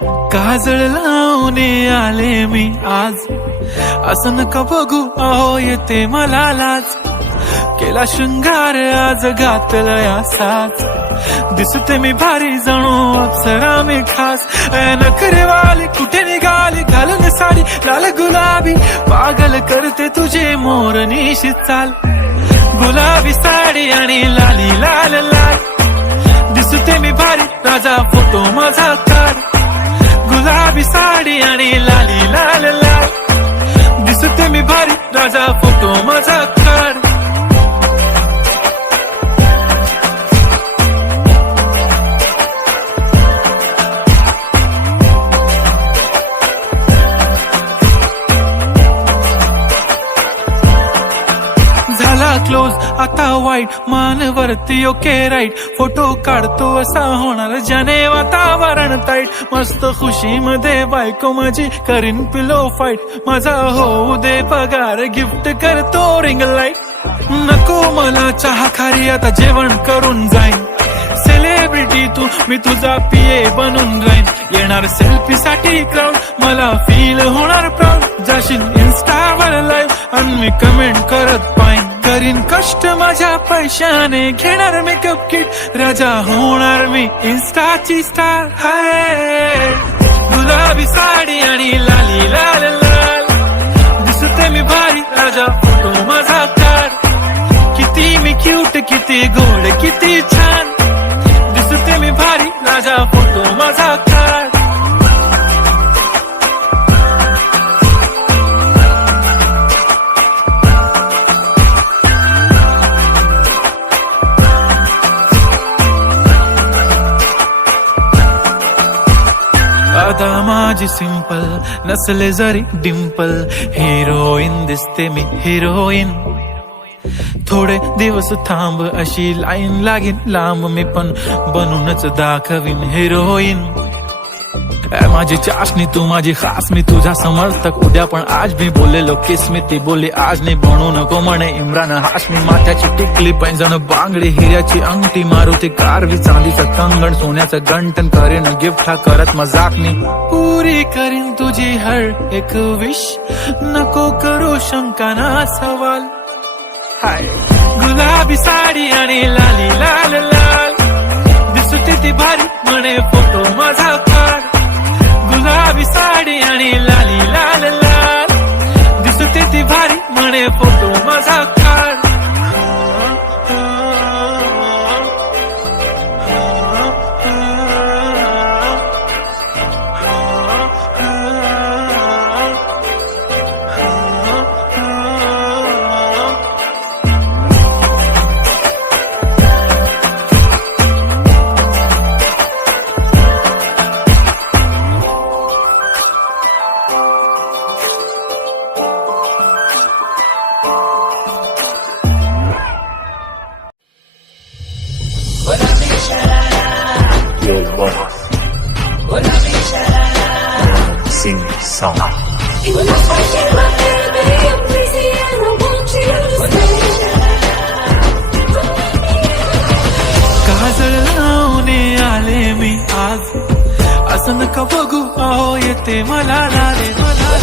काजळ लावून आले मी आज, असं नका बघू अहो येते मला लाज. केला शृंगार आज घातला साज, दिसते मी भारी जणू अप्सरा मी खास. नखरेवाली कुठे निघाली घालून साडी लाल गुलाबी, पागल करते तुझे मोरनीशी चाल. गुलाबी साडी आणि लाली लाल लाल, दिसते मी भारी राजा फोटो माझा काढ. गुलाबी साडी आणि लाली लाल लाल, दिसते मी भारी राजा फोटो माझा काढ. झाला क्लोज आता वाईट, मान वरती ओके राईट. फोटो काढतो असा होणार ज्याने वातावरण ताईट. मस्त खुशी मध्ये बायको माझी करीन पिलो फाईट. माझा होऊ दे पगार गिफ्ट करतो रिंग लाईट. नको मला चहा खारी आता जेवण करून जाईन. सेलिब्रिटी तू मी तुझा पिये बनून राहीन. येणार सेल्फी साठी क्राऊड मला फील होणार प्राऊड. जाशील इन्स्टावर लाईव्ह आणि मी कमेंट करत पाईन. करीन कष्ट माझ्या पैशाने घेणार मेकअप किट. राजा होणार मी इन्स्टाची स्टार. हाय गुलाबी साडी आणि लाली लाल लाल, दिसते मी भारी राजा फोटो माझा काढ. किती मी क्यूट किती गोड किती छान, दिसते मी भारी राजा फोटो माझा काढ. आता माझी सिंपल नसले जरी डिंपल, हिरोईन दिसते मी हिरोईन. थोडे दिवस थांब अशी लाईन लागेल लांब, मी पण बनूनच दाखवीन हिरोईन. माझी चाशनी तू माझी खास, मी तुझा समर्थक उद्या पण आज मी बोललेलो किस मी ती बोली आज नाही. बनू नको म्हणे इम्रान हाशमी. माथ्याची टिकली पैंजण बांगडी हिऱ्याची अंगठी, मारुती कारवी चांदीचं कंगण सोन्याचं गंटन. करेन गिफ्ट हा करत मजाक मी, पुरी करीन तुझी हर एक विश. नको करू शंका ना सवाल. हाय गुलाबी साडी आणि लाली लाल लाल, दिसते ती भारी म्हणे फोटो माझा काढ. गुलाबी साडी आणि लाली लाल लाल, दिसते ती भारी म्हणे फोटो माझा काढ. Sing song. काजळ लावून आले मी आज, असं नका बघू अहो येते मला लाले मला.